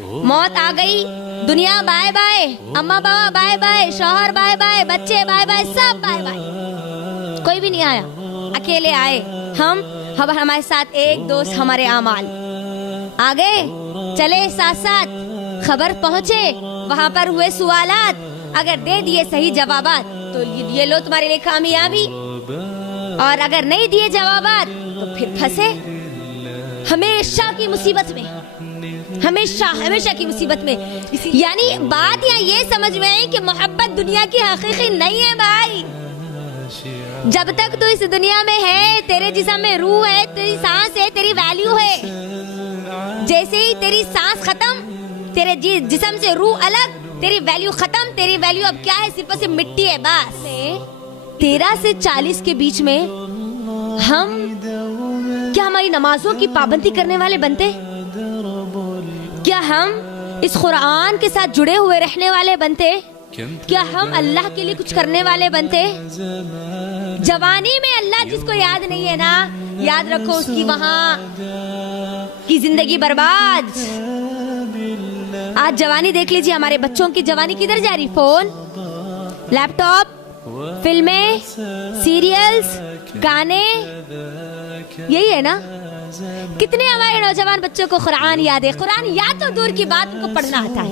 मौत आ गई, दुनिया बाय बाय, अम्मा बाबा बाय बाय, शौहर बाय बाय, बच्चे बाय बाय, सब बाय बाय। कोई भी नहीं आया, अकेले आए हम हमारे साथ एक दोस्त, हमारे आमाल आगे चले साथ साथ, खबर पहुंचे, वहां पर हुए सवालात, अगर दे दिए सही जवाबात तो ये लो तुम्हारे लिए कामयाबी, और अगर नहीं दिए जवाबात तो फिर फंसे हमेशा की मुसीबत में, हमेशा की मुसीबत में। यानी बात यहाँ ये समझ में आई कि मोहब्बत दुनिया की हकीकी नहीं है भाई। जब तक तू इस दुनिया में है, तेरे जिस्म में रूह है, तेरी सांस है, तेरी वैल्यू है। जैसे ही तेरी सांस खत्म, तेरे जिस्म से रूह अलग, तेरी वैल्यू खत्म। तेरी वैल्यू अब क्या है? सिर्फ और सिर्फ मिट्टी है बस। 13 से 40 के बीच में हम क्या हमारी नमाजों की पाबंदी करने वाले बनते? क्या हम इस कुरान के साथ जुड़े हुए रहने वाले बनते? क्या हम अल्लाह के लिए कुछ करने वाले बनते? जवानी में अल्लाह जिसको याद नहीं है ना, याद रखो उसकी वहां की जिंदगी बर्बाद। आज जवानी देख लीजिए, हमारे बच्चों की जवानी किधर जा रही? फोन, लैपटॉप, फिल्में, सीरियल्स, गाने, यही है ना। कितने हमारे नौजवान बच्चों को कुरान याद है? कुरान याद तो दूर की बात, उनको पढ़ना आता है।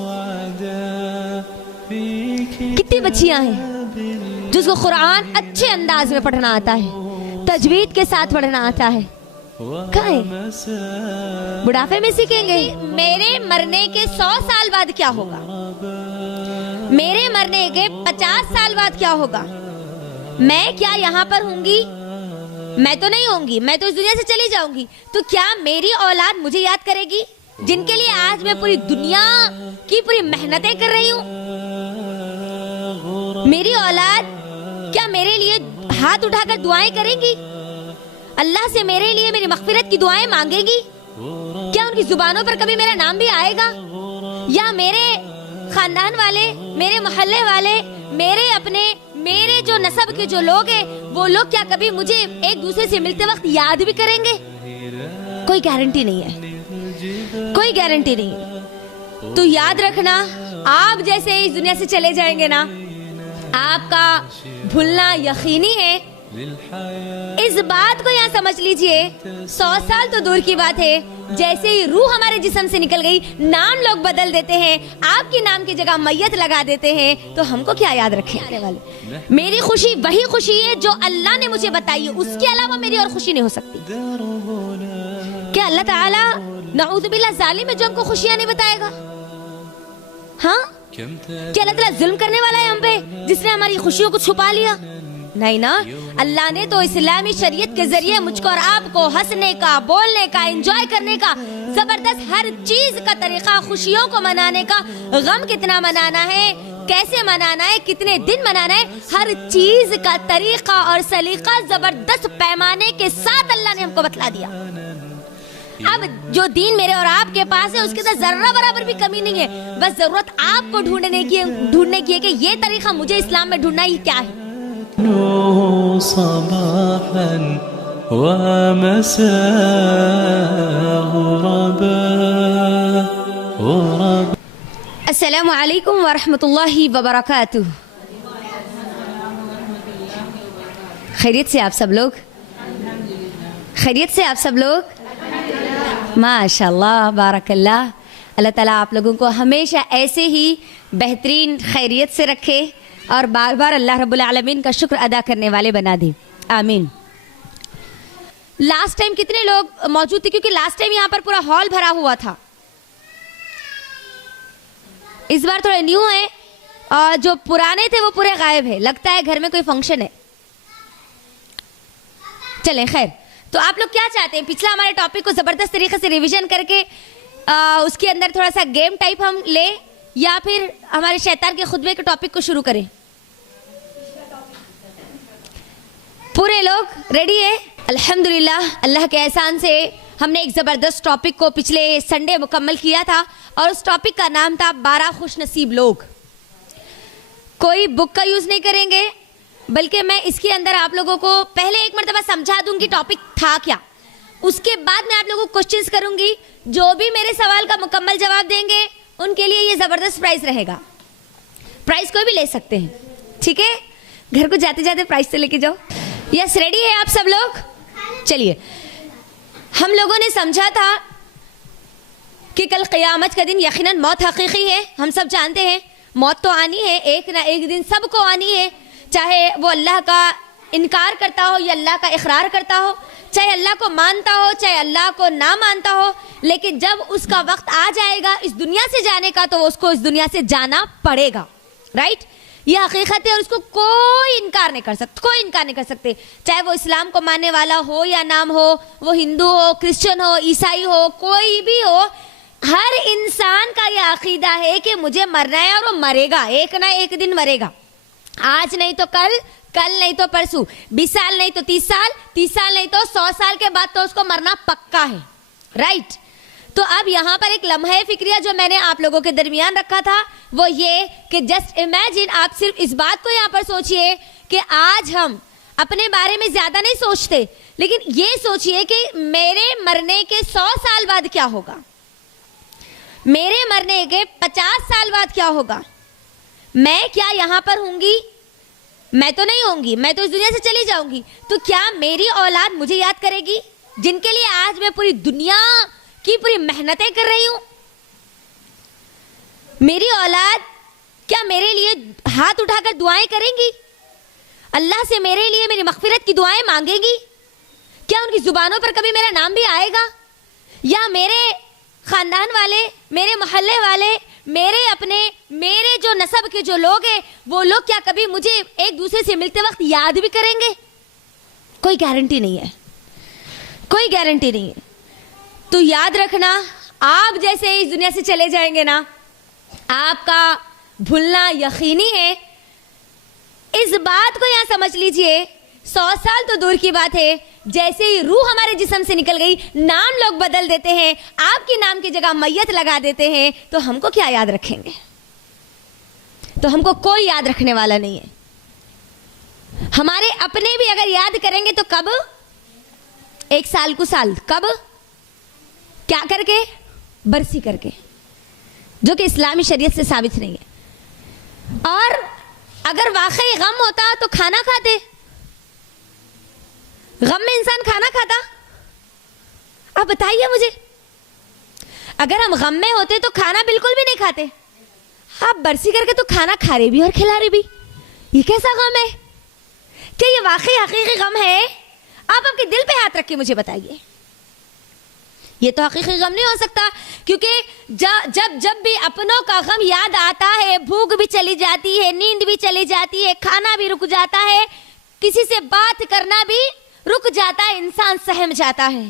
कितनी बच्चियां हैं जिसको कुरान अच्छे अंदाज में पढ़ना आता है, तजवीद के साथ पढ़ना आता है। कहाँ है? बुढ़ापे में सीखेंगे। मेरे मरने के 100 साल बाद क्या होगा? मेरे मरने के 50 साल बाद क्या होगा? मैं क्या यहाँ पर होंगी? मैं तो नहीं होंगी, मैं तो इस दुनिया से चली जाऊंगी। तो क्या मेरी औलाद मुझे याद करेगी, जिनके लिए आज मैं पूरी दुनिया की पूरी मेहनतें कर रही हूँ? मेरी औलाद क्या मेरे लिए हाथ उठाकर दुआएं करेंगी? अल्लाह से मेरे लिए मेरी मग़फ़िरत की दुआएं मांगेगी? क्या उनकी जुबानों पर कभी मेरा नाम भी आएगा? या मेरे खानदान वाले, मेरे मोहल्ले वाले, मेरे जो नस्ब के जो लोग हैं, वो लोग क्या कभी मुझे एक दूसरे से मिलते वक्त याद भी करेंगे? कोई गारंटी नहीं है, कोई गारंटी नहीं है। तो याद रखना, आप जैसे इस दुनिया से चले जाएंगे ना, आपका भूलना यकीनी है। इस बात को यहाँ समझ लीजिए, 100 साल तो दूर की बात है, जैसे ही रूह हमारे जिस्म से निकल गई, नाम लोग बदल देते हैं, आपके नाम की जगह मैयत लगा देते हैं, तो हमको क्या याद रखे आने वाले? मेरी खुशी वही खुशी है जो अल्लाह ने मुझे बताई है, उसके अलावा मेरी और खुशी नहीं हो सकती। क्या अल्लाह ताला नऊज़ुबिल्लाह जालिम है जो हमको खुशियां नहीं बताएगा? हाँ, क्या अल्लाह ताला जुल्म करने वाला है हम पे, जिसने हमारी खुशियों को छुपा लिया? नहीं ना, अल्लाह ने तो इस्लामी शरीयत के जरिए मुझको और आपको हंसने का, बोलने का, एंजॉय करने का जबरदस्त हर चीज का तरीका, खुशियों को मनाने का, गम कितना मनाना है, कैसे मनाना है, कितने दिन मनाना है, हर चीज का तरीका और सलीका जबरदस्त पैमाने के साथ अल्लाह ने हमको बतला दिया। अब जो दीन मेरे और आपके पास है, उसके अंदर जर्रा बराबर भी कमी नहीं है। बस जरूरत आपको ढूंढने की है कि ये तरीका मुझे इस्लाम में ढूंढना ही क्या है। अस्सलामु अलैकुम वरहमतुल्लाहि वबरकातुह। खैरियत से आप सब लोग? खैरियत से आप सब लोग? माशाल्लाह, बारकल्लाह। अल्लाह ताला आप लोगों को हमेशा ऐसे ही बेहतरीन खैरियत से रखे और बार बार अल्लाह रब्बुल आलमीन का शुक्र अदा करने वाले बना दे, आमीन। लास्ट टाइम कितने लोग मौजूद थे? क्योंकि लास्ट टाइम यहाँ पर पूरा हॉल भरा हुआ था। इस बार थोड़े न्यू है और जो पुराने थे वो पूरे गायब है। लगता है घर में कोई फंक्शन है। चलें, खैर। तो आप लोग क्या चाहते हैं? पिछला हमारे टॉपिक को जबरदस्त तरीके से रिवीजन करके उसके अंदर थोड़ा सा गेम टाइप हम ले, या फिर हमारे शैतान के खुतबे के टॉपिक को शुरू करें? पूरे लोग रेडी है? अल्हम्दुलिल्लाह, अल्लाह के एहसान से हमने एक ज़बरदस्त टॉपिक को पिछले संडे मुकम्मल किया था और उस टॉपिक का नाम था 12 खुशनसीब लोग। कोई बुक का यूज़ नहीं करेंगे, बल्कि मैं इसके अंदर आप लोगों को पहले एक मरतबा समझा दूंगी टॉपिक था क्या, उसके बाद मैं आप लोगों को क्वेश्चंस करूंगी। जो भी मेरे सवाल का मुकम्मल जवाब देंगे उनके लिए ये जबरदस्त प्राइज रहेगा। प्राइज कोई भी ले सकते हैं, ठीक है? घर को जाते जाते प्राइज तो लेके जाओ। यस, रेडी है आप सब लोग? चलिए, हम लोगों ने समझा था कि कल क़यामत का दिन यकीनन मौत हकीकी है। हम सब जानते हैं मौत तो आनी है, एक ना एक दिन सबको आनी है। चाहे वो अल्लाह का इनकार करता हो या अल्लाह का इकरार करता हो, चाहे अल्लाह को मानता हो चाहे अल्लाह को ना मानता हो, लेकिन जब उसका वक्त आ जाएगा इस दुनिया से जाने का तो उसको इस दुनिया से जाना पड़ेगा। राइट? ये हकीकत है और उसको कोई इनकार नहीं कर सकता, कोई इनकार नहीं कर सकते। चाहे वो इस्लाम को मानने वाला हो या नाम हो, वो हिंदू हो, क्रिश्चियन हो, ईसाई हो, कोई भी हो, हर इंसान का ये अकीदा है कि मुझे मरना है और वो मरेगा, एक ना एक दिन मरेगा। आज नहीं तो कल, कल नहीं तो परसों, 20 साल नहीं तो 30 साल, 30 साल नहीं तो 100 साल के बाद तो उसको मरना पक्का है। राइट? तो अब यहाँ पर एक लम्हा फिक्रिया जो मैंने आप लोगों के दरमियान रखा था वो ये कि जस्ट इमेजिन, आप सिर्फ इस बात को यहाँ पर सोचिए कि आज हम अपने बारे में ज्यादा नहीं सोचते, लेकिन ये सोचिए कि मेरे मरने के 100 साल बाद क्या होगा, मेरे मरने के 50 साल बाद क्या होगा। मैं क्या यहाँ पर होंगी? मैं तो नहीं होंगी, मैं तो इस दुनिया से चली जाऊंगी। तो क्या मेरी औलाद मुझे याद करेगी, जिनके लिए आज मैं पूरी दुनिया की पूरी मेहनतें कर रही हूं? मेरी औलाद क्या मेरे लिए हाथ उठाकर दुआएं करेंगी? अल्लाह से मेरे लिए मेरी मग़फ़िरत की दुआएं मांगेगी? क्या उनकी जुबानों पर कभी मेरा नाम भी आएगा? या मेरे खानदान वाले, मेरे मोहल्ले वाले, मेरे अपने, मेरे जो नस्ब के जो लोग हैं वो लोग क्या कभी मुझे एक दूसरे से मिलते वक्त याद भी करेंगे? कोई गारंटी नहीं है, कोई गारंटी नहीं है। तो याद रखना, आप जैसे इस दुनिया से चले जाएंगे ना, आपका भूलना यकीनी है। इस बात को यहां समझ लीजिए, 100 साल तो दूर की बात है, जैसे ही रूह हमारे जिस्म से निकल गई, नाम लोग बदल देते हैं, आपके नाम की जगह मैयत लगा देते हैं, तो हमको क्या याद रखेंगे? तो हमको कोई याद रखने वाला नहीं है। हमारे अपने भी अगर याद करेंगे तो कब? 1 साल को साल, कब? क्या करके? बरसी करके, जो कि इस्लामी शरीयत से साबित नहीं है। और अगर वाकई गम होता तो खाना खाते? गम में इंसान खाना खाता? आप बताइए मुझे। अगर हम गम में होते तो खाना बिल्कुल भी नहीं खाते। आप बरसी करके तो खाना खा रहे भी और खिला रहे भी, ये कैसा गम है? क्या ये वाकई हकीकी गम है? आप आपके दिल पे हाथ रख के मुझे बताइए। ये तो हकीकी गम नहीं हो सकता, क्योंकि जब भी अपनों का गम याद आता है, भूख भी चली जाती है, नींद भी चली जाती है, खाना भी रुक जाता है, किसी से बात करना भी रुक जाता है, इंसान सहम जाता है।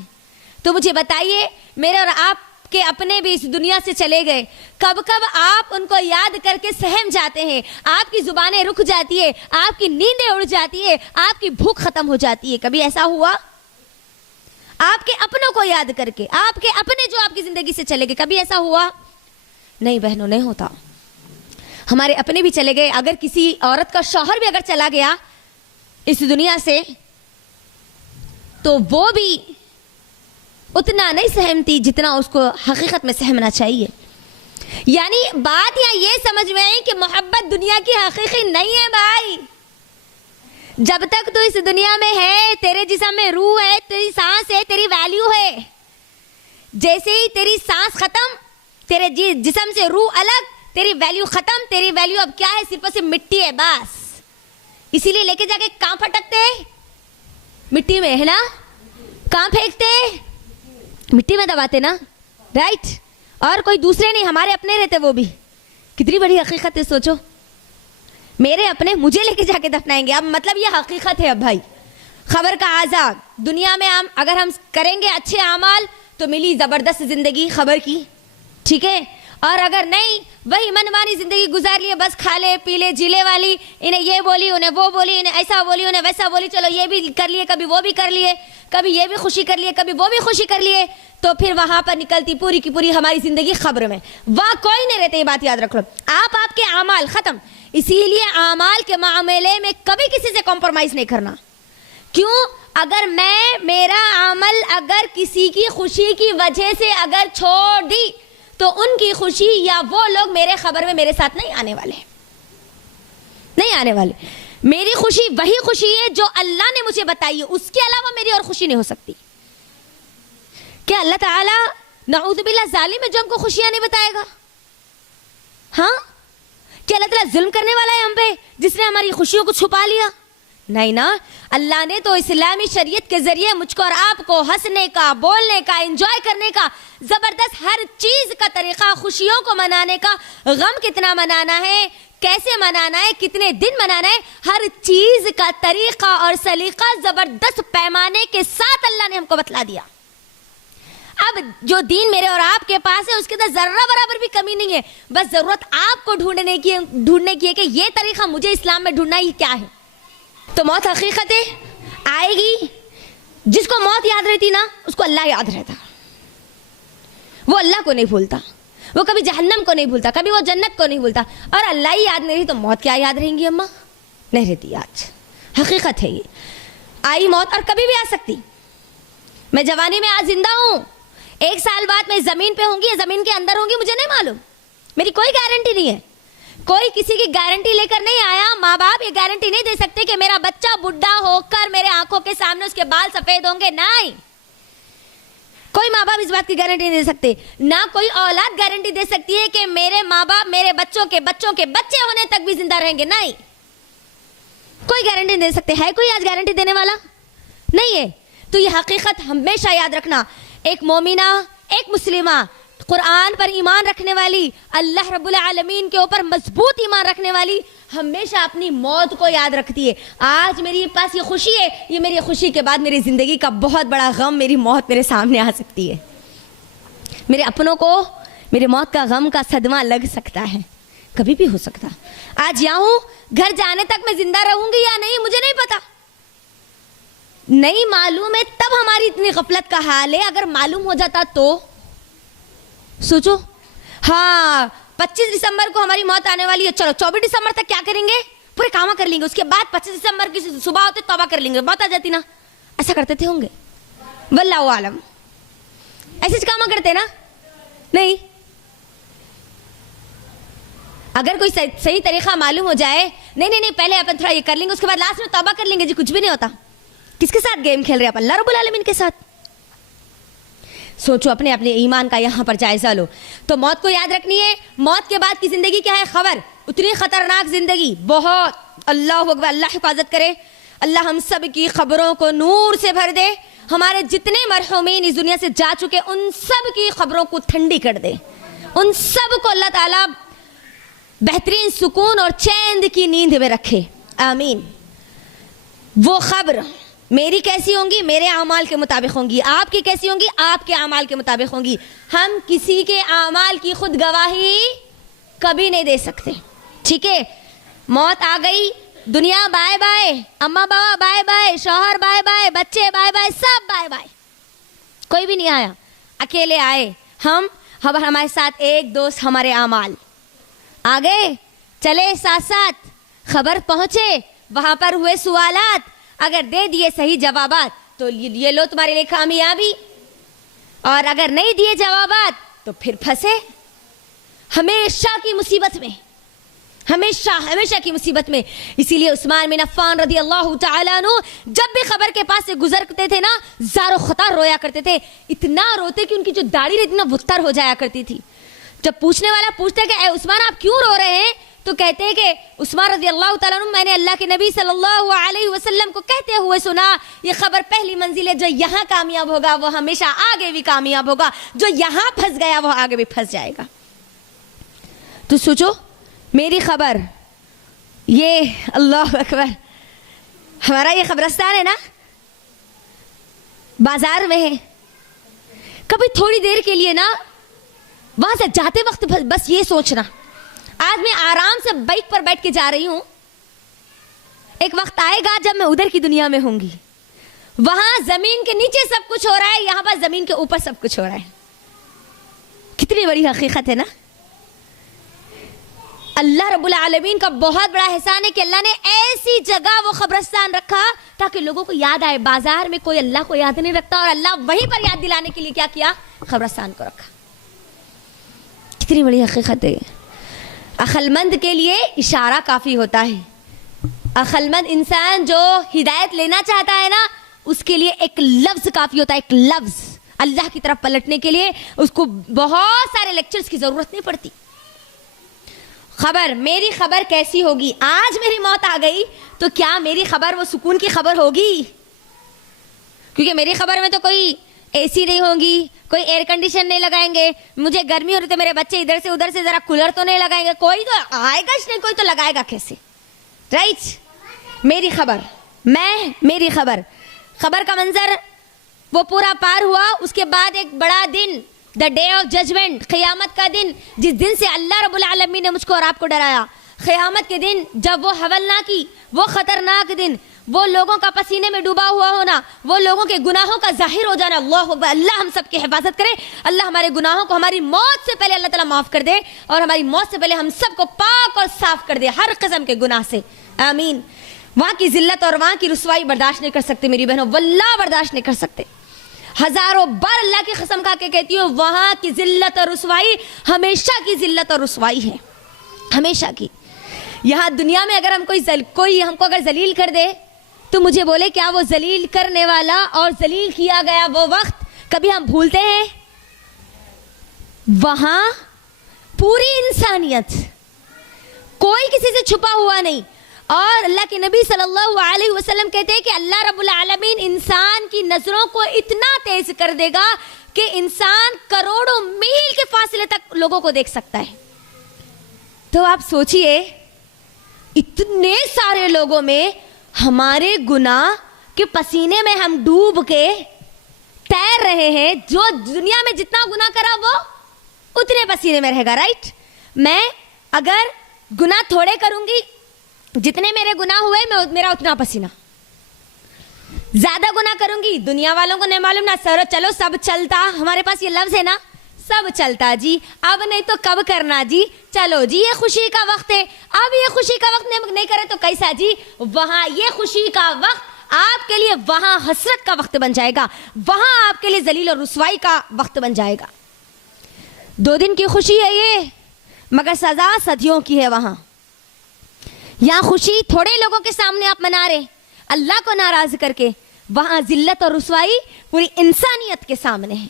तो मुझे बताइए, मेरे और आपके अपने भी इस दुनिया से चले गए, कब कब आप उनको याद करके सहम जाते हैं? आपकी जुबानें रुक जाती है, आपकी नींदें उड़ जाती है, आपकी भूख खत्म हो जाती है। कभी ऐसा हुआ? आपके अपनों को याद करके, आपके अपने जो आपकी जिंदगी से चले गए, कभी ऐसा हुआ? नहीं बहनों, नहीं होता। हमारे अपने भी चले गए। अगर किसी औरत का शौहर भी अगर चला गया इस दुनिया से, तो वो भी उतना नहीं सहमती जितना उसको हकीकत में सहमना चाहिए। यानी बात यहाँ ये समझ में आई कि मोहब्बत दुनिया की हकीकी नहीं है भाई। जब तक तो इस दुनिया में है, तेरे जिस्म में रूह है, तेरी सांस है, तेरी वैल्यू है। जैसे ही तेरी सांस खत्म, तेरे जिस्म से रूह अलग, तेरी वैल्यू खत्म। तेरी वैल्यू अब क्या है? सिर्फ और सिर्फ मिट्टी है बस। इसीलिए लेके जाके कहाँ फटकते हैं? मिट्टी में, है ना? कहाँ फेंकते हैं? मिट्टी में दबाते ना, राइट? और कोई दूसरे नहीं, हमारे अपने रहते वो भी। कितनी बड़ी हकीकत है, सोचो। मेरे अपने मुझे लेके जाके दफनाएंगे। अब मतलब ये हकीकत है। अब भाई खबर का आज़ाद दुनिया में हम अगर हम करेंगे अच्छे अमाल तो मिली ज़बरदस्त ज़िंदगी खबर की, ठीक है? और अगर नहीं, वही मनमानी ज़िंदगी गुजार लिए, बस खा ले पी ले जीले वाली, इन्हें ये बोली उन्हें वो बोली, इन्हें ऐसा बोली उन्हें वैसा बोली, चलो ये भी कर लिए, कभी वो भी कर लिए, कभी ये भी खुशी कर लिए, कभी वो भी खुशी कर लिए, तो फिर वहां पर निकलती पूरी की पूरी हमारी ज़िंदगी खबर में। वह कोई नहीं रहते, ये बात याद रख लो। आपके अमाल ख़त्म। इसीलिए अमाल के मामले में कभी किसी से कॉम्प्रोमाइज़ नहीं करना। क्यों? अगर मैं मेरा अमल अगर किसी की खुशी की वजह से अगर छोड़ दी तो उनकी खुशी या वो लोग मेरे खबर में मेरे साथ नहीं आने वाले, नहीं आने वाले। मेरी खुशी वही खुशी है जो अल्लाह ने मुझे बताई है, उसके अलावा मेरी और खुशी नहीं हो सकती। क्या अल्लाह ताला नऊज़ुबिल्लाह जालिम है जो हमको खुशियां नहीं बताएगा? हाँ, क्या अल्लाह ताला जुल्म करने वाला है हम पे जिसने हमारी खुशियों को छुपा लिया? नहीं ना, अल्लाह ने तो इस्लामी शरीयत के जरिए मुझको और आपको हंसने का, बोलने का, एंजॉय करने का जबरदस्त हर चीज का तरीका, खुशियों को मनाने का, गम कितना मनाना है, कैसे मनाना है, कितने दिन मनाना है, हर चीज का तरीका और सलीका जबरदस्त पैमाने के साथ अल्लाह ने हमको बतला दिया। अब जो दीन मेरे और आपके पास है उसके अंदर जर्रा बराबर भी कमी नहीं है, बस जरूरत आपको ढूंढने की है कि ये तरीका मुझे इस्लाम में ढूंढना ही क्या है। तो मौत हकीकत है, आएगी। जिसको मौत याद रहती ना उसको अल्लाह याद रहता, वो अल्लाह को नहीं भूलता, वो कभी जहन्नम को नहीं भूलता, कभी वो जन्नत को नहीं भूलता। और अल्लाह ही याद नहीं रही तो मौत क्या याद रहेंगी अम्मा? नहीं रहती। आज हकीकत है ये, आई मौत और कभी भी आ सकती। मैं जवानी में आज जिंदा हूँ, 1 साल बाद मैं जमीन पे होंगी या जमीन के अंदर होंगी मुझे नहीं मालूम, मेरी कोई गारंटी नहीं है। कोई किसी की गारंटी लेकर नहीं आया। माँ बाप ये गारंटी नहीं दे सकते कि मेरा बच्चा बुढ़ा होकर मेरे आंखों के सामने उसके बाल सफेद होंगे, नहीं। कोई माँ बाप इस बात की गारंटी नहीं दे सकते, ना कोई औलाद गारंटी दे सकती है कि मेरे माँ बाप मेरे बच्चों के बच्चे होने तक भी जिंदा रहेंगे, नहीं। कोई गारंटी नहीं दे सकते। है कोई आज गारंटी देने वाला? नहीं है। तो ये हकीकत हमेशा याद रखना, एक मोमिना, एक मुस्लिमा, कुरान पर ईमान रखने वाली, अल्लाह रब्बुल आलमीन के ऊपर मजबूत ईमान रखने वाली, हमेशा अपनी मौत को याद रखती है। आज मेरे पास ये खुशी है, ये मेरी खुशी के बाद मेरी जिंदगी का बहुत बड़ा गम, मेरी मौत मेरे सामने आ सकती है। मेरे अपनों को मेरी मौत का गम का सदमा लग सकता है, कभी भी हो सकता। आज यहाँ हूँ, घर जाने तक मैं जिंदा रहूंगी या नहीं मुझे नहीं पता, नहीं मालूम है। तब हमारी इतनी गफलत का हाल है। अगर मालूम हो जाता तो सोचो, हाँ 25 दिसंबर को हमारी मौत आने वाली है, चलो 24 दिसंबर तक क्या करेंगे? पूरे काम कर लेंगे, उसके बाद 25 दिसंबर की सुबह होते तौबा कर लेंगे, मौत आ जाती ना। ऐसा करते थे होंगे? वल्लाहु आलम, ऐसे काम करते ना? नहीं। अगर कोई सही तरीका मालूम हो जाए, नहीं पहले अपन थोड़ा ये कर लेंगे, उसके बाद लास्ट में तौबा कर लेंगे, जी कुछ भी नहीं होता। किसके साथ गेम खेल रहे हैं? अल्लाह रब्बुल आलमीन के साथ। सोचो, अपने अपने ईमान का यहाँ पर जायजा लो। तो मौत को याद रखनी है। मौत के बाद की जिंदगी क्या है? खबर, उतनी खतरनाक जिंदगी, बहुत। अल्लाह अकबर, अल्लाह हिफाजत करे। अल्लाह हम सब की खबरों को नूर से भर दे। हमारे जितने मरहूमीन इस दुनिया से जा चुके उन सब की खबरों को ठंडी कर दे। उन सब को अल्लाह ताला बेहतरीन सुकून और चैन की नींद में रखे, आमीन। वो खबर मेरी कैसी होंगी? मेरे आमाल के मुताबिक होंगी। आपकी कैसी होंगी? आपके आमाल के मुताबिक होंगी। हम किसी के आमाल की खुद गवाही कभी नहीं दे सकते, ठीक है? मौत आ गई, दुनिया बाय बाय, अम्मा बाबा बाय बाय, शौहर बाय बाय, बच्चे बाय बाय, सब बाय बाय। कोई भी नहीं आया, अकेले आए हम। हमारे साथ एक दोस्त, हमारे आमाल आ गए, चले साथ साथ, खबर पहुंचे, वहां पर हुए सवालात, अगर दे दिए सही जवाबात तो ये लो तुम्हारे लिए कामयाबी, और अगर नहीं दिए जवाबात तो फिर फंसे हमेशा की मुसीबत में, हमेशा की मुसीबत में। इसीलिए उस्मान बिन अफ़्फ़ान रज़ी अल्लाह तआला अन्हु जब भी खबर के पास से गुजरते थे ना, ज़ारो ख़तार रोया करते थे। इतना रोते कि उनकी जो दाढ़ी रहती ना वो तर हो जाया करती थी। जब पूछने वाला पूछते कि उस्मान आप क्यों रो रहे हैं, तो कहते हैं कि उस्मान रज़ी अल्लाह तआला अन्हु, मैंने अल्लाह के नबी सल्लल्लाहु अलैहि वसल्लम को कहते हुए सुना, ये खबर पहली मंजिल है, जो यहाँ कामयाब होगा वो हमेशा आगे भी कामयाब होगा, जो यहाँ फंस गया वो आगे भी फंस जाएगा। तो सोचो, मेरी खबर ये, अल्लाह अकबर, हमारा ये कब्रिस्तान है ना, बाजार में है। कभी थोड़ी देर के लिए ना वहां से जाते वक्त बस ये सोचना, आज मैं आराम से बाइक पर बैठ के जा रही हूं, एक वक्त आएगा जब मैं उधर की दुनिया में होंगी, वहां जमीन के नीचे सब कुछ हो रहा है, यहां पर जमीन के ऊपर सब कुछ हो रहा है। कितनी बड़ी हकीकत है ना। अल्लाह रब्बुल आलमीन का बहुत बड़ा एहसान है कि अल्लाह ने ऐसी जगह वो कब्रिस्तान रखा ताकि लोगों को याद आए। बाजार में कोई अल्लाह को याद नहीं रखता और अल्लाह वहीं पर याद दिलाने के लिए क्या किया, कब्रिस्तान को रखा। कितनी बड़ी हकीकत है। अक्लमंद के लिए इशारा काफ़ी होता है। अक्लमंद इंसान जो हिदायत लेना चाहता है ना, उसके लिए एक लफ्ज़ काफ़ी होता है। एक लफ्ज़ अल्लाह की तरफ पलटने के लिए उसको बहुत सारे लेक्चर्स की ज़रूरत नहीं पड़ती। खबर, मेरी खबर कैसी होगी? आज मेरी मौत आ गई तो क्या मेरी खबर वो सुकून की खबर होगी? क्योंकि मेरी खबर में तो कोई एसी नहीं होगी, कोई एयर कंडीशन नहीं लगाएंगे, मुझे गर्मी हो रही तो मेरे बच्चे इधर से उधर से जरा कूलर तो नहीं लगाएंगे, कोई तो आएगा नहीं, कोई तो लगाएगा कैसे, राइट। मेरी खबर, मैं, मेरी खबर, खबर का मंजर वो पूरा पार हुआ। उसके बाद एक बड़ा दिन, द डे ऑफ जजमेंट, क़यामत का दिन, जिस दिन से अल्लाह रब्बुल आलमीन ने मुझको और आपको डराया। क़यामत के दिन जब वो हवलनाकी, वो खतरनाक दिन, वो लोगों का पसीने में डूबा हुआ होना, वो लोगों के गुनाहों का जाहिर हो जाना। अल्लाह अकबर, अल्लाह हम सब की हिफाजत करे। अल्लाह हमारे गुनाहों को हमारी मौत से पहले अल्लाह ताला माफ़ कर दे और हमारी मौत से पहले हम सबको पाक और साफ कर दे हर किस्म के गुनाह से, आमीन। वहाँ की जिल्लत और वहाँ की रुसवाई बर्दाश्त नहीं कर सकते मेरी बहनों, वल्लाह बर्दाश्त नहीं कर सकते। हजारों बार अल्लाह की कसम खा के कहती हूँ, वहाँ की जिल्लत और रुसवाई हमेशा की जिल्लत और रुसवाई है, हमेशा की। यहाँ दुनिया में अगर हम कोई हमको अगर जलील कर दे तो मुझे बोले, क्या वो जलील करने वाला और जलील किया गया वो वक्त कभी हम भूलते हैं? वहाँ पूरी इंसानियत, कोई किसी से छुपा हुआ नहीं। और अल्लाह के नबी सल्लल्लाहु अलैहि वसल्लम कहते हैं कि अल्लाह रब्बुल आलमीन इंसान की नज़रों को इतना तेज कर देगा कि इंसान करोड़ों मील के फासले तक लोगों को देख सकता है। तो आप सोचिए, इतने सारे लोगों में हमारे गुनाह के पसीने में हम डूब के तैर रहे हैं। जो दुनिया में जितना गुनाह करा वो उतने पसीने में रहेगा, राइट। मैं अगर गुनाह थोड़े करूंगी, जितने मेरे गुनाह हुए मेरा उतना पसीना। ज्यादा गुनाह करूंगी, दुनिया वालों को नहीं मालूम ना, सर चलो सब चलता, हमारे पास ये लफ्ज है ना, सब चलता जी, अब नहीं तो कब करना जी, चलो जी ये खुशी का वक्त है, अब ये खुशी का वक्त नहीं करे तो कैसा जी, वहां ये खुशी का वक्त आपके लिए वहां हसरत का वक्त बन जाएगा, वहां आपके लिए जलील और रुसवाई का वक्त बन जाएगा। 2 दिन की खुशी है ये, मगर सजा सदियों की है। वहां यहाँ खुशी थोड़े लोगों के सामने आप मना रहे अल्लाह को नाराज करके, वहां जिल्लत और रुसवाई पूरी इंसानियत के सामने है।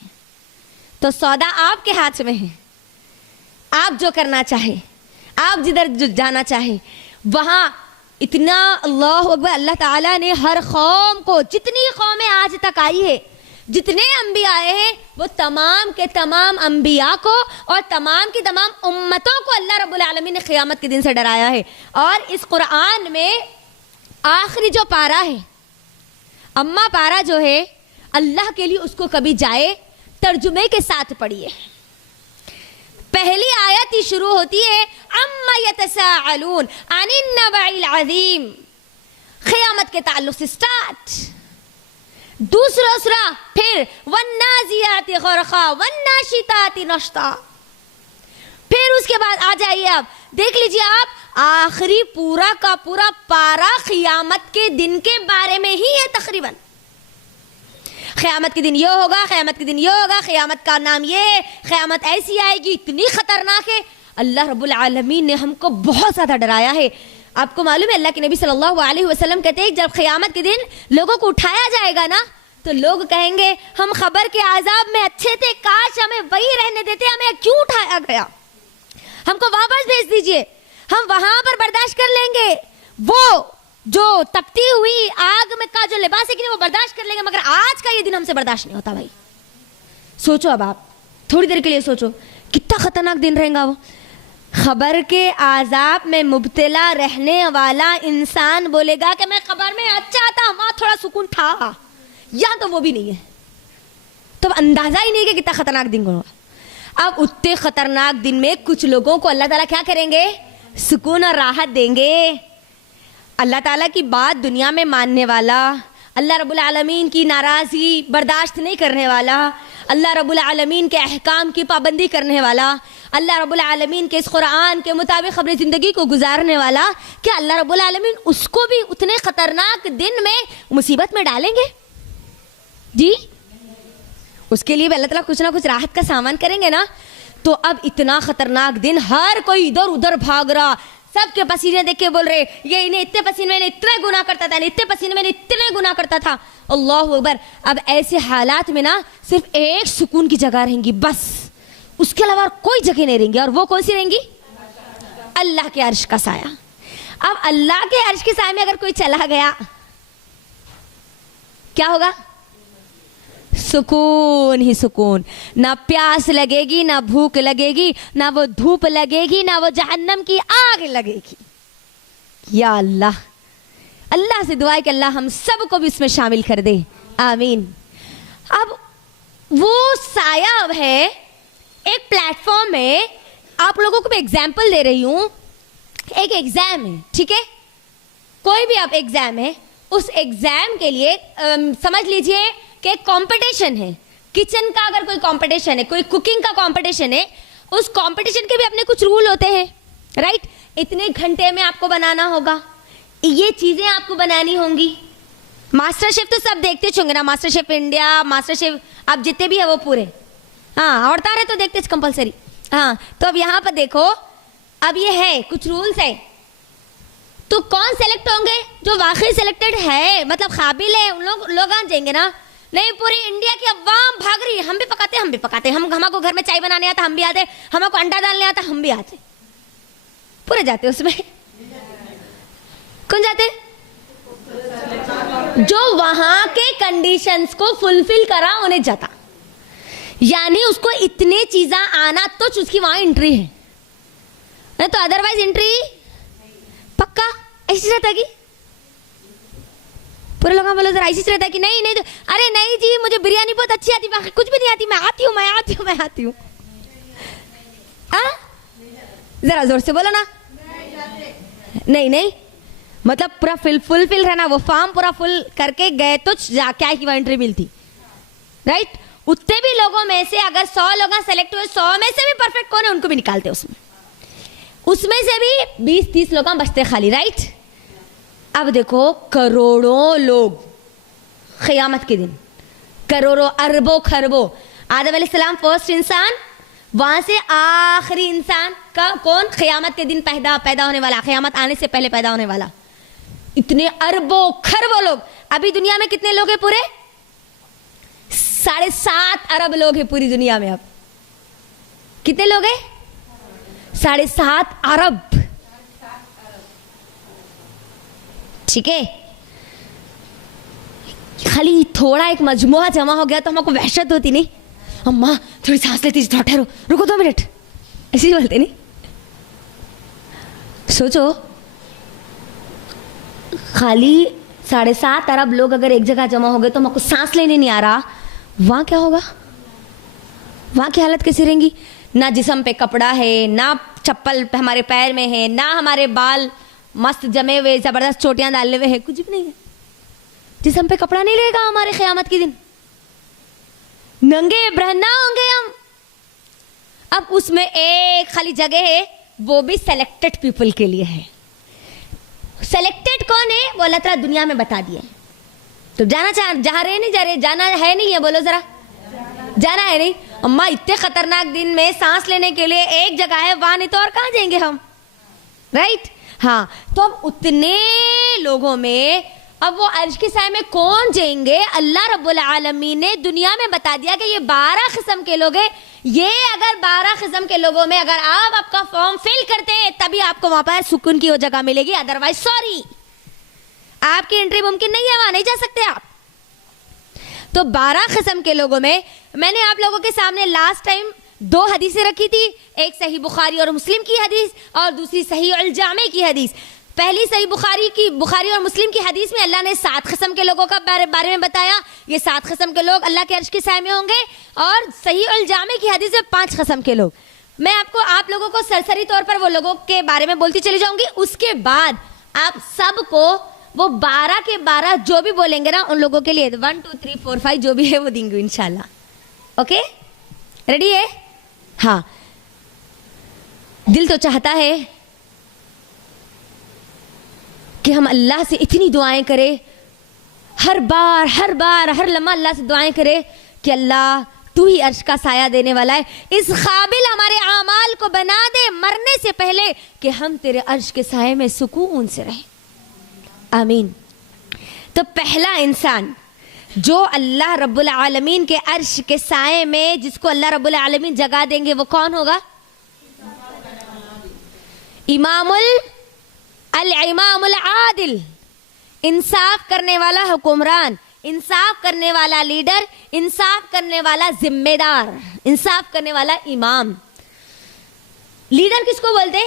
तो सौदा आपके हाथ में है, आप जो करना चाहे, आप जिधर जाना चाहे वहां इतना। अल्लाह अकबर, अल्लाह ताला ने हर कौम को, जितनी कौमें आज तक आई है, जितने अंबिया आए हैं, वो तमाम के तमाम अंबिया को और तमाम की तमाम उम्मतों को अल्लाह रब्बुल आलमीन ने क़यामत के दिन से डराया है। और इस कुरान में आखिरी जो पारा है, अम्मा पारा जो है, अल्लाह के लिए उसको कभी जाए तर्जुमे के साथ पढ़िए। पहली आयत ही शुरू होती है अम्मा यतसाअलून अनिन नबइल अज़ीम, क़यामत के ताल्लुक से स्टार्ट। दूसरा सूरा फिर वन्नाज़ियाति ग़रक़ा वन्नाशिताति नश्ता। फिर उसके बाद आ जाइए, आप देख लीजिए, आप आखिरी पूरा का पूरा पारा क़यामत के दिन के बारे में ही है तकरीबन। क़यामत के दिन ये होगा, क़यामत के दिन ये होगा, क़यामत का नाम ये है, क़यामत ऐसी आएगी, इतनी खतरनाक है। अल्लाह रब्बुल आलमीन ने हमको बहुत ज़्यादा डराया है। आपको मालूम है, अल्लाह के नबी सल्लल्लाहु अलैहि वसल्लम कहते हैं, जब क़यामत के दिन लोगों को उठाया जाएगा ना, तो लोग कहेंगे हम खबर के आज़ाब में अच्छे थे, काश हमें वही रहने देते, हमें क्यों उठाया गया, हमको वापस भेज दीजिए, हम वहां पर बर्दाश्त कर लेंगे, वो जो तपती हुई आग में का जो लिबास है कि वो बर्दाश्त कर लेंगे, मगर आज का ये दिन हमसे बर्दाश्त नहीं होता। भाई सोचो, अब आप थोड़ी देर के लिए सोचो, कितना खतरनाक दिन रहेगा वो। खबर के आज़ाब में मुब्तला रहने वाला इंसान बोलेगा कि मैं खबर में अच्छा था, वहां थोड़ा सुकून था, या तो वो भी नहीं है, तो अंदाजा ही नहीं कि कितना खतरनाक दिन होगा। अब उतने खतरनाक दिन में कुछ लोगों को अल्लाह ताला क्या करेंगे, सुकून और राहत देंगे। अल्लाह ताला की बात दुनिया में मानने वाला, अल्लाह रब्बुल आलमीन की नाराज़गी बर्दाश्त नहीं करने वाला, अल्लाह रब्बुल आलमीन के अहकाम की पाबंदी करने वाला, अल्लाह रब्बुल आलमीन के इस कुरान के मुताबिक अपनी ज़िंदगी को गुजारने वाला, क्या अल्लाह रब्बुल आलमीन उसको भी उतने ख़तरनाक दिन में मुसीबत में डालेंगे? जी, उसके लिए भी अल्लाह ताला कुछ ना कुछ राहत का सामान करेंगे ना। तो अब इतना ख़तरनाक दिन, हर कोई इधर उधर भाग रहा, सबके पसीने देख के बोल रहे ये इन्हें इतने पसीने में इतना गुनाह करता था, इतने पसीने में इतने गुनाह करता था। अल्लाहु अकबर। अब ऐसे हालात में ना सिर्फ एक सुकून की जगह रहेंगी बस, उसके अलावा कोई जगह नहीं रहेंगी। और वो कौन सी रहेंगी? अल्लाह के अर्श का साया। अब अल्लाह के अर्श के साए में अगर कोई चला गया क्या होगा? सुकून ही सुकून, ना प्यास लगेगी, ना भूख लगेगी, ना वो धूप लगेगी, ना वो जहन्नम की आग लगेगी। या अल्लाह, अल्लाह से दुआ है कि अल्लाह हम सबको भी इसमें शामिल कर दे, आमीन। अब वो साया अब है एक प्लेटफॉर्म में, आप लोगों को मैं एग्जाम्पल दे रही हूं। एक एग्जाम है, ठीक है, कोई भी आप एग्जाम है, उस एग्जाम के लिए समझ लीजिए कि कंपटीशन है, किचन का अगर कोई कंपटीशन है, कोई कुकिंग का कंपटीशन है, उस कंपटीशन के भी अपने कुछ रूल होते हैं, राइट? इतने घंटे में आपको बनाना होगा, ये चीजें आपको बनानी होंगी। मास्टर शेफ तो सब देखते होंगे ना, master chef India, master chef, आप जितने भी है वो पूरे, हाँ, और तारे तो देखते कंपलसरी। हाँ, तो अब यहाँ पर देखो, अब ये है कुछ रूल्स है, तो कौन सेलेक्ट होंगे? जो वाकई सेलेक्टेड है, मतलब काबिल है, उन लोग आ जाएंगे ना। नहीं, पूरी इंडिया की अवाम भाग रही है, हम भी पकाते हम हमको घर में चाय बनाने आता, हम भी आते, हमको अंडा डालने आता, हम भी आते, पूरे जाते उसमें। कौन जाते? जो वहां के कंडीशंस को फुलफिल करा उन्हें जाता, यानी उसको इतने चीजें आना तो उसकी वहां एंट्री है, नहीं तो अदरवाइज एंट्री पक्का ऐसी रहता कि पूरे लोग बोलो जरा ऐसी रहता कि नहीं नहीं, तो अरे नहीं जी मुझे बिरयानी बहुत अच्छी आती, बाकी कुछ भी नहीं आती, मैं आती हूँ। जरा जोर से बोलो ना। नहीं, मतलब पूरा फुलफिल रहना, वो फॉर्म पूरा फुल करके गए तो क्या की एंट्री मिलती, राइट? उतने भी लोगों में से अगर 100 लोग सेलेक्ट हुए, 100 में से भी परफेक्ट कौन है उनको भी निकालते उसमें से भी 20-30 लोग बचते खाली, राइट? अब देखो करोड़ों लोग क़यामत के दिन, करोड़ों अरबों खरबों, आदम अलैहिस्सलाम फर्स्ट इंसान, वहां से आखिरी इंसान का कौन? क़यामत के दिन पैदा होने वाला, क़यामत आने से पहले पैदा होने वाला, इतने अरबों खरबों लोग। अभी दुनिया में कितने लोग हैं? पूरे 7.5 अरब लोग हैं पूरी दुनिया में। अब कितने लोग हैं? 7.5 अरब, ठीक है। खाली थोड़ा एक मजमुआ जमा हो गया तो हमको वहशत होती नहीं, अम्मा थोड़ी सांस लेती, थोड़ा ठहरो, रुको 2 मिनट, ऐसे बोलते नहीं। सोचो खाली 7.5 अरब लोग अगर एक जगह जमा हो गए तो हमको सांस लेने नहीं आ रहा, वहां क्या होगा? वहां की हालत कैसी रहेंगी? ना जिस्म पे कपड़ा है, ना चप्पल हमारे पैर में है, ना हमारे बाल मस्त जमे हुए जबरदस्त चोटियां डाले हुए हैं, कुछ भी नहीं है, जिस्म पे कपड़ा नहीं रहेगा हमारे क़यामत के दिन, नंगे बरहना होंगे हम। अब उसमें एक खाली जगह है, वो भी सेलेक्टेड पीपल के लिए है। सेलेक्टेड कौन है? वो अल्लाह ताला दुनिया में बता दिए। तो जाना जा रहे नहीं, जा रहे, जाना है नहीं है, बोलो जरा, जाना है नहीं। अम्मा इतने खतरनाक दिन में सांस लेने के लिए एक जगह है, वहां नहीं तो और कहां जाएंगे हम, राइट? हाँ, तो अब उतने लोगों में अब वो अर्श के साए में कौन जाएंगे? अल्लाह रब्बुल आलमीन ने दुनिया में बता दिया कि ये 12 किस्म के लोग हैं। ये अगर 12 किस्म के लोगों में अगर आप आपका फॉर्म फिल करते हैं तभी आपको वहां पर सुकून की वो जगह मिलेगी, अदरवाइज सॉरी, आपकी एंट्री मुमकिन नहीं है, वहां नहीं जा सकते आप। तो 12 किस्म के लोगों में मैंने आप लोगों के सामने लास्ट टाइम 2 हदीसें रखी थी, एक सही बुखारी और मुस्लिम की हदीस और दूसरी सही अल जामे की हदीस। पहली सही बुखारी और मुस्लिम की हदीस में अल्लाह ने 7 किस्म के लोगों का बारे में बताया, ये 7 किस्म के लोग अल्लाह के अर्श के साए में होंगे, और सही अल जामे की हदीस में 5 किस्म के लोग। मैं आप लोगों को सरसरी तौर पर वो लोगों के बारे में बोलती चली जाऊंगी, उसके बाद आप सबको वो 12 के 12 जो भी बोलेंगे ना, उन लोगों के लिए 1 2 3 4 5 जो भी है वो देंगे इंशाल्लाह। ओके, रेडी है? हाँ, दिल तो चाहता है कि हम अल्लाह से इतनी दुआएं करें, हर बार हर लम्हा अल्लाह से दुआएं करें कि अल्लाह तू ही अर्श का साया देने वाला है, इस काबिल हमारे आमाल को बना दे मरने से पहले कि हम तेरे अर्श के साये में सुकून से रहें। आमीन। तो पहला इंसान जो अल्लाह रब्बुल आलमीन के अर्श के साये में, जिसको अल्लाह रब्बुल आलमीन जगा देंगे, वो कौन होगा? इमामुल आदिल, इंसाफ करने वाला हुक्मरान, इंसाफ करने वाला लीडर, इंसाफ करने वाला जिम्मेदार, इंसाफ करने वाला इमाम। लीडर किसको बोलते?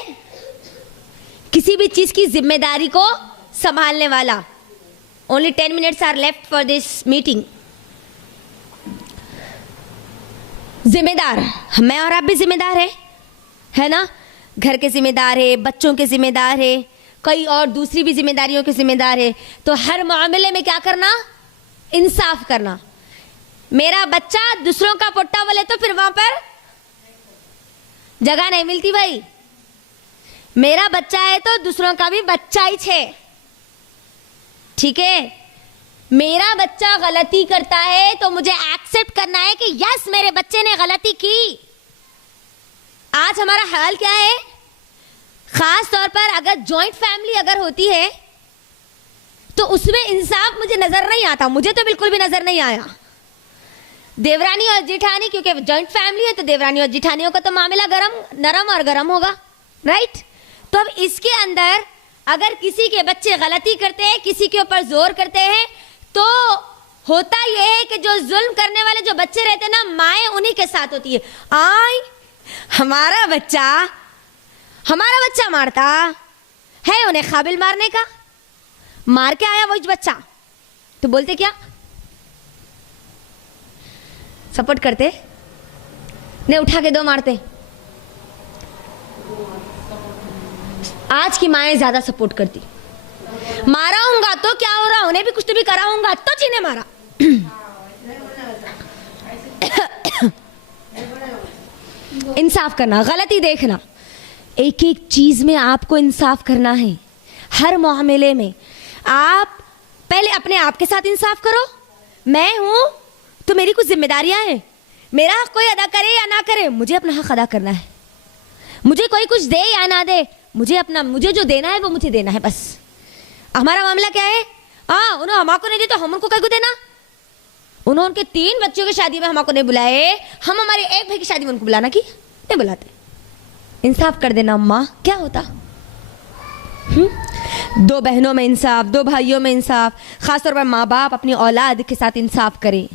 किसी भी चीज की जिम्मेदारी को संभालने वाला। Only 10 minutes are left for this meeting. जिम्मेदार, मैं और आप भी जिम्मेदार है ना? घर के जिम्मेदार है, बच्चों के जिम्मेदार है, कई और दूसरी भी जिम्मेदारियों के जिम्मेदार है। तो हर मामले में क्या करना? इंसाफ करना। मेरा बच्चा दूसरों का पोट्टा बोले तो फिर वहां पर जगह नहीं मिलती भाई। मेरा बच्चा है तो दूसरों का भी बच्चा ही छे, ठीक है? मेरा बच्चा गलती करता है तो मुझे एक्सेप्ट करना है कि यस मेरे बच्चे ने गलती की। आज हमारा हाल क्या है? खास तौर पर अगर जॉइंट फैमिली अगर होती है तो उसमें इंसाफ मुझे नजर नहीं आता, मुझे तो बिल्कुल भी नजर नहीं आया। देवरानी और जेठानी, क्योंकि जॉइंट फैमिली है तो देवरानी और जेठानियों का तो मामला नरम और गरम होगा, राइट? तो अब इसके अंदर अगर किसी के बच्चे गलती करते हैं, किसी के ऊपर जोर करते हैं, तो होता यह है कि जो जुल्म करने वाले जो बच्चे रहते हैं ना, माएँ उन्हीं के साथ होती है। आई हमारा बच्चा मारता है, उन्हें काबिल मारने का, मार के आया वही बच्चा, तो बोलते क्या? सपोर्ट करते? नहीं, उठा के दो मारते। आज की माएँ ज्यादा सपोर्ट करती। मारा हूंगा तो क्या हो रहा, उन्हें भी कुछ तो भी करा हूंगा तो जिन्हें मारा। इंसाफ करना, गलती देखना, एक एक चीज में आपको इंसाफ करना है। हर मामले में आप पहले अपने आप के साथ इंसाफ करो। मैं हूं तो मेरी कुछ जिम्मेदारियां हैं, मेरा हक कोई अदा करे या ना करे, मुझे अपना हक अदा करना है। मुझे कोई कुछ दे या ना दे, मुझे जो देना है वो मुझे देना है, बस। हमारा मामला क्या है? हाँ, उन्होंने हमको नहीं दी तो हम उनको कहीं को देना। उन्होंने उनके 3 बच्चों की शादी में हमको नहीं बुलाए, हम हमारे एक भाई की शादी में उनको बुलाना की नहीं बुलाते। इंसाफ कर देना अम्मा, क्या होता? 2 बहनों में इंसाफ, 2 भाइयों में इंसाफ। खासतौर पर माँ बाप अपनी औलाद के साथ इंसाफ करें,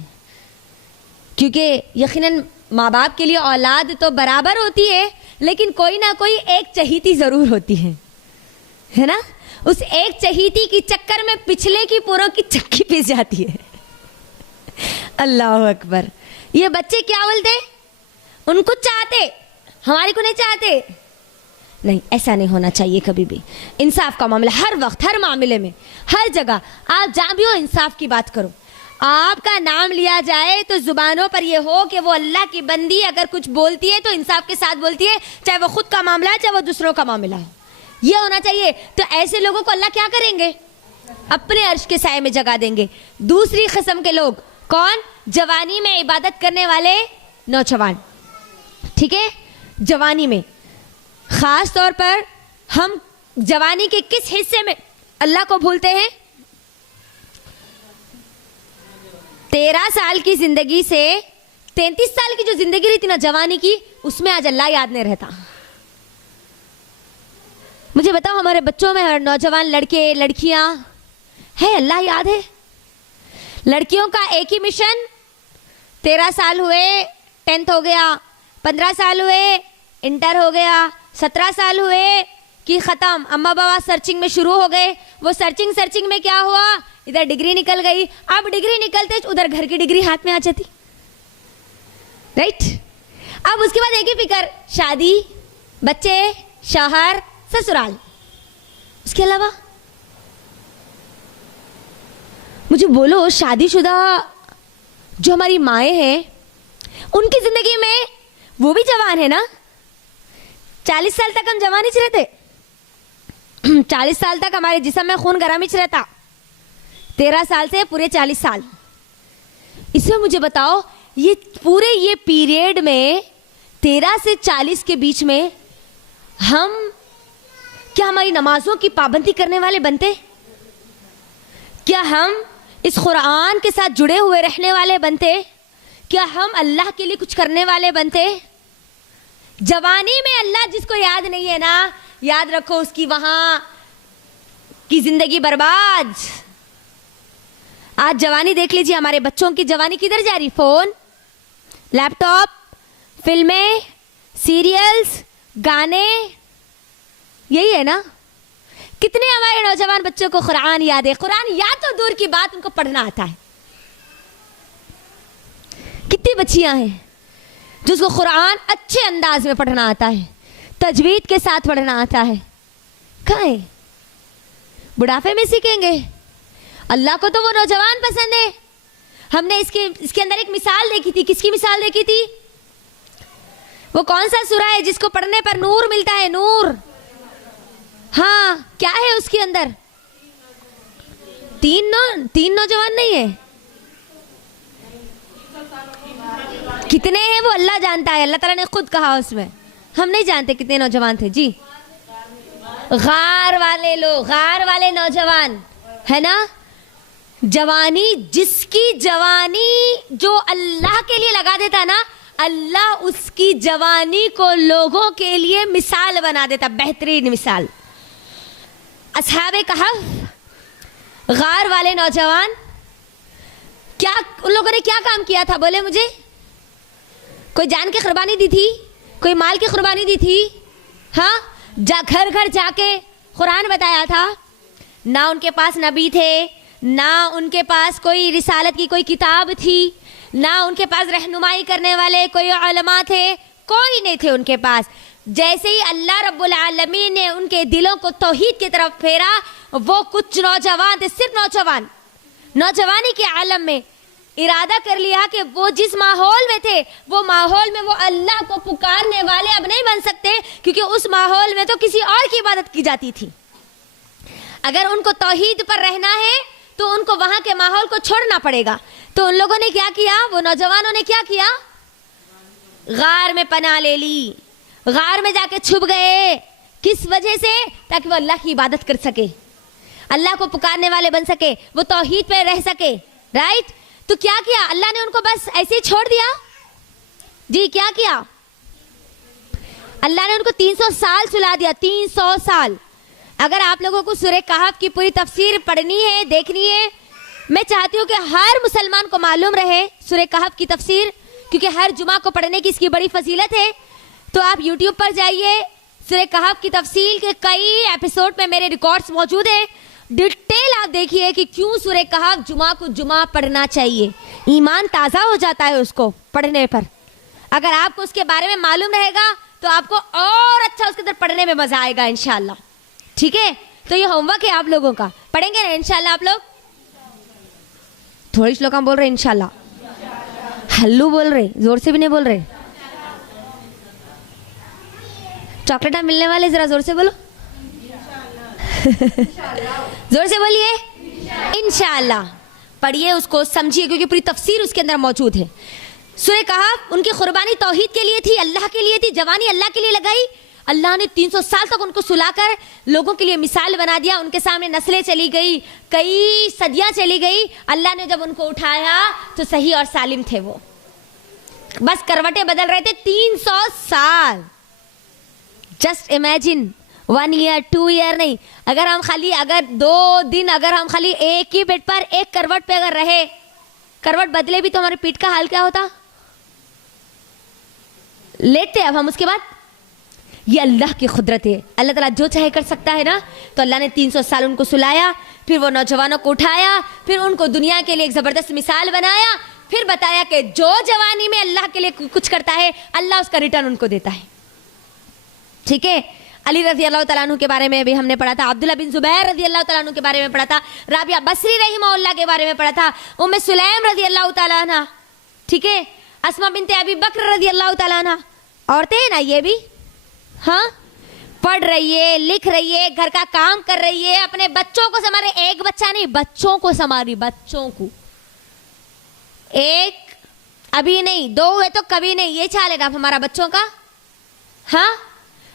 क्योंकि यकीनन माँ बाप के लिए औलाद तो बराबर होती है, लेकिन कोई ना कोई एक चहीती जरूर होती है ना? उस एक चहीती की चक्कर में पिछले की पूरों की चक्की पिस जाती है। अल्लाह अकबर। ये बच्चे क्या बोलते? उनको चाहते, हमारे को नहीं चाहते। नहीं, ऐसा नहीं होना चाहिए कभी भी। इंसाफ का मामला हर वक्त, हर मामले में, हर जगह आप जहां भी हो इंसाफ की बात करो। आपका नाम लिया जाए तो जुबानों पर यह हो कि वो अल्लाह की बंदी अगर कुछ बोलती है तो इंसाफ के साथ बोलती है, चाहे वो खुद का मामला है चाहे वो दूसरों का मामला है, ये होना चाहिए। तो ऐसे लोगों को अल्लाह क्या करेंगे? अपने अर्श के साये में जगा देंगे। दूसरी किस्म के लोग कौन? जवानी में इबादत करने वाले नौजवान, ठीक है? जवानी में खास तौर पर हम जवानी के किस हिस्से में अल्लाह को भूलते हैं? 13 साल की जिंदगी से 33 साल की जो जिंदगी रहती ना जवानी की, उसमें आज अल्लाह याद नहीं रहता। मुझे बताओ, हमारे बच्चों में हर नौजवान लड़के लड़कियां है, अल्लाह याद है? लड़कियों का एक ही मिशन, 13 साल हुए 10th हो गया, 15 साल हुए इंटर हो गया, 17 साल हुए कि खत्म, अम्मा बाबा सर्चिंग में शुरू हो गए। वो सर्चिंग में क्या हुआ? इधर डिग्री निकल गई, अब डिग्री निकलते उधर घर की डिग्री हाथ में आ जाती, राइट? अब उसके बाद एक ही फिक्र, शादी, बच्चे, शौहर, ससुराल। उसके अलावा मुझे बोलो, शादीशुदा जो हमारी माएँ हैं उनकी जिंदगी में वो भी जवान है ना? 40 साल तक हम जवान ही रहते। 40 साल तक हमारे जिस्म में खून गर्म ही रहता। 13 साल से पूरे 40 साल। इसमें मुझे बताओ, ये पूरे ये पीरियड में 13 से 40 के बीच में हम क्या हमारी नमाजों की पाबंदी करने वाले बनते? क्या हम इस कुरान के साथ जुड़े हुए रहने वाले बनते? क्या हम अल्लाह के लिए कुछ करने वाले बनते? जवानी में अल्लाह जिसको याद नहीं है ना, याद रखो उसकी वहां की जिंदगी बर्बाद। आज जवानी देख लीजिए, हमारे बच्चों की जवानी किधर जा रही? फोन, लैपटॉप, फिल्में, सीरियल्स, गाने, यही है ना? कितने हमारे नौजवान बच्चों को कुरान याद है? कुरान याद तो दूर की बात, उनको पढ़ना आता है। कितनी बच्चियां हैं जिसको कुरान अच्छे अंदाज में पढ़ना आता है, तजवीद के साथ पढ़ना आता है? कहाँ है? बुढ़ापे में सीखेंगे। अल्लाह को तो वो नौजवान पसंद है। हमने इसके अंदर एक मिसाल देखी थी। किसकी मिसाल देखी थी? वो कौन सा सूरा है जिसको पढ़ने पर नूर मिलता है? नूर। हाँ, क्या है उसके अंदर? तीन नौजवान नहीं है, कितने हैं वो अल्लाह जानता है। अल्लाह ताला ने खुद कहा उसमें, हम नहीं जानते कितने नौजवान थे जी। गार वाले लोग, गार वाले नौजवान है ना? जवानी, जिसकी जवानी जो अल्लाह के लिए लगा देता ना, अल्लाह उसकी जवानी को लोगों के लिए मिसाल बना देता, बेहतरीन मिसाल। असहाबे कहफ, गार वाले नौजवान, क्या उन लोगों ने क्या काम किया था? बोले मुझे। कोई जान की कुर्बानी दी थी? कोई माल की कुर्बानी दी थी? हाँ, घर घर जाके कुरान बताया था। ना उनके पास नबी थे, ना उनके पास कोई रिसालत की कोई किताब थी, ना उनके पास रहनुमाई करने वाले कोई उलमा थे, कोई नहीं थे उनके पास। जैसे ही अल्लाह रब्बुल आलमीन ने उनके दिलों को तौहीद की तरफ फेरा, वो कुछ नौजवान थे, सिर्फ नौजवान, नौजवानी के आलम में इरादा कर लिया कि वो जिस माहौल में थे, वो माहौल में वो अल्लाह को पुकारने वाले अब नहीं बन सकते, क्योंकि उस माहौल में तो किसी और की इबादत की जाती थी। अगर उनको तौहीद पर रहना है तो उनको वहां के माहौल को छोड़ना पड़ेगा। तो उन लोगों ने क्या किया? वो नौजवानों ने क्या किया? गार में पनाह ले ली, गार में जाके छुप गए। किस वजह से? ताकि वो अल्लाह की इबादत कर सके, अल्लाह को पुकारने वाले बन सके, वो तौहीद पे रह सके। राइट? तो क्या किया? अल्लाह ने उनको बस ऐसे ही छोड़ दिया जी? क्या किया? अल्लाह ने उनको 300 साल सुला दिया। 300 साल। अगर आप लोगों को सूरह कहफ की पूरी तफसीर पढ़नी है, देखनी है, मैं चाहती हूँ कि हर मुसलमान को मालूम रहे सूरह कहफ की तफसीर, क्योंकि हर जुमा को पढ़ने की इसकी बड़ी फजीलत है। तो आप यूट्यूब पर जाइए, सूरह कहफ की तफसील के कई एपिसोड में मेरे रिकॉर्ड्स मौजूद हैं। डिटेल आप देखिए कि क्यों सूरह कहफ जुमा को जुमा पढ़ना चाहिए। ईमान ताज़ा हो जाता है उसको पढ़ने पर। अगर आपको उसके बारे में मालूम रहेगा तो आपको और अच्छा उसके अंदर पढ़ने में मज़ा आएगा इंशाल्लाह। ठीक है? तो ये होमवर्क है आप लोगों का, पढ़ेंगे ना इंशाल्लाह आप लोग? थोड़ी श्लोक हम बोल रहे इंशाल्लाह, हल्लू बोल रहे, जोर से भी नहीं बोल रहे। चॉकलेट मिलने वाले, जरा जोर से बोलो। जोर से बोलिए इंशाल्लाह। पढ़िए उसको, समझिए, क्योंकि पूरी तफसीर उसके अंदर मौजूद है। सूरह कहफ, उनकी कुर्बानी तौहीद के लिए थी, अल्लाह के लिए थी, जवानी अल्लाह के लिए लगाई। अल्लाह ने 300 साल तक उनको सुलाकर लोगों के लिए मिसाल बना दिया। उनके सामने नस्लें चली गई, कई सदियां चली गई। अल्लाह ने जब उनको उठाया तो सही और सालिम थे वो, बस करवटें बदल रहे थे। 300 साल। जस्ट इमेजिन, 1 ईयर 2 ईयर नहीं, अगर 2 दिन अगर हम खाली एक ही बेड पर एक करवट पे अगर रहे, करवट बदले भी तो हमारे पीठ का हाल क्या होता? लेटते अब हम उसके बाद। ये अल्लाह की कुदरत है। अल्लाह ताला जो चाहे कर सकता है ना। तो अल्लाह ने 300 साल उनको सुलाया, फिर वो नौजवानों को उठाया, फिर उनको दुनिया के लिए एक ज़बरदस्त मिसाल बनाया, फिर बताया कि जो जवानी में अल्लाह के लिए कुछ करता है, अल्लाह उसका रिटर्न उनको देता है। ठीक है? अली रजी अल्लाह तआला अन्हु के बारे में भी हमने पढ़ा था, अब्दुल्ला बिन जुबैर रजी अल्लाह तआला अन्हु के बारे में पढ़ा था, राबिया बसरी रहिमहुल्लाह के बारे में पढ़ा था, उम्मे सुलैम रजी अल्लाह तआला अन्हा, ठीक है, अस्मा बिनते अबी बकर रजी अल्लाह तआला अन्हा। औरतें हैं ना ये भी, हाँ, पढ़ रही है, लिख रही है, घर का काम कर रही है, अपने बच्चों को संभाल रही, एक बच्चा नहीं, बच्चों को संभाल रही, बच्चों को, एक अभी नहीं, दो हुए तो कभी नहीं, ये चाल है ना हमारा बच्चों का, हाँ,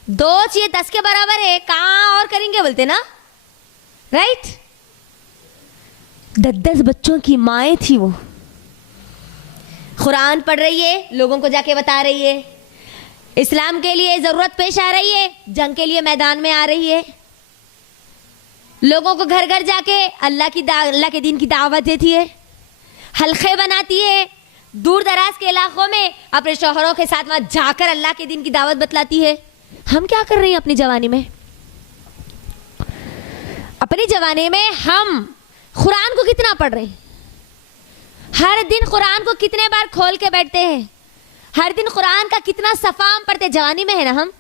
दो चाहिए 10 के बराबर है, कहां और करेंगे बोलते ना, राइट। 10 बच्चों की माएँ थी वो, कुरान पढ़ रही है, लोगों को जाके बता रही है, इस्लाम के लिए जरूरत पेश आ रही है, जंग के लिए मैदान में आ रही है, लोगों को घर घर जाके अल्लाह के दीन की दावत देती है, हल्के बनाती है, दूर दराज के इलाकों में अपने शौहरों के साथ वहां जाकर अल्लाह के दीन की दावत बतलाती है। हम क्या कर रहे हैं अपनी जवानी में? अपनी जवानी में हम कुरान को कितना पढ़ रहे हैं? हर दिन कुरान को कितने बार खोल के बैठते हैं? हर दिन कुरान का कितना सफा हम पढ़ते? जवानी में है ना हम,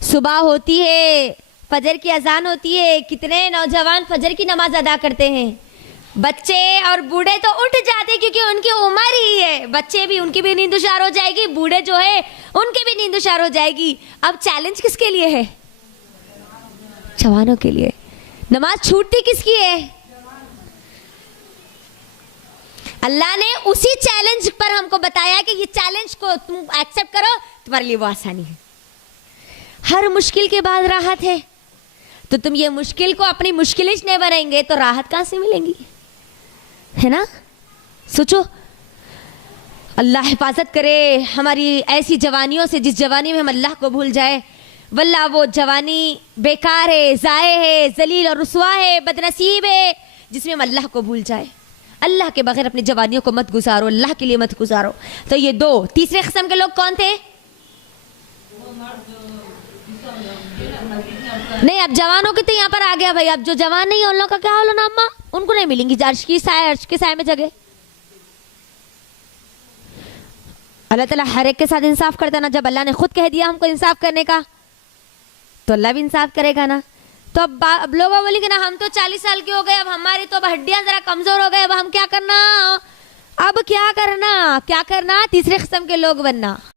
सुबह होती है, फजर की अजान होती है, कितने नौजवान फजर की नमाज अदा करते हैं, बच्चे और बूढ़े तो उठ जाते क्योंकि उनकी उम्र ही है, बच्चे भी, उनकी भी नींद उशार हो जाएगी, बूढ़े जो है उनकी भी नींद उशार हो जाएगी। अब चैलेंज किसके लिए है? जवानों के लिए। नमाज छूटती किसकी है? अल्लाह ने उसी चैलेंज पर हमको बताया कि ये चैलेंज को तुम एक्सेप्ट करो, तुम्हारे लिए वो आसानी है। हर मुश्किल के बाद राहत है, तो तुम ये मुश्किल को अपनी मुश्किल ही नहीं बनाएंगे तो राहत कहां से मिलेंगी, है ना? सोचो, अल्लाह हिफाजत करे हमारी ऐसी जवानियों से जिस जवानी में हम अल्लाह को भूल जाए। वल्लाह वो जवानी बेकार है, ज़ाये है, जलील और रुसवा है, बदनसीब है, जिसमें हम अल्लाह को भूल जाए। अल्लाह के बगैर अपनी जवानियों को मत गुजारो, अल्लाह के लिए मत गुजारो। तो ये दो, तीसरे किस्म के लोग कौन थे? नहीं, अब जवानों की तो यहाँ पर आ गया भाई। अब जो जवान नहीं है उन लोगों का क्या होलो ना अम्मा, उनको नहीं मिलेंगी अर्श के साए में जगह। अल्लाह ताला हर एक के साथ इंसाफ करता ना। जब अल्लाह ने खुद कह दिया हमको इंसाफ करने का, तो अल्लाह भी इंसाफ करेगा ना। तो अब लोग बोलेंगे ना हम तो 40 साल के हो गए, अब हमारी तो हड्डियां जरा कमजोर हो गए, अब हम क्या करना? अब क्या करना? तीसरे किस्म के लोग बनना।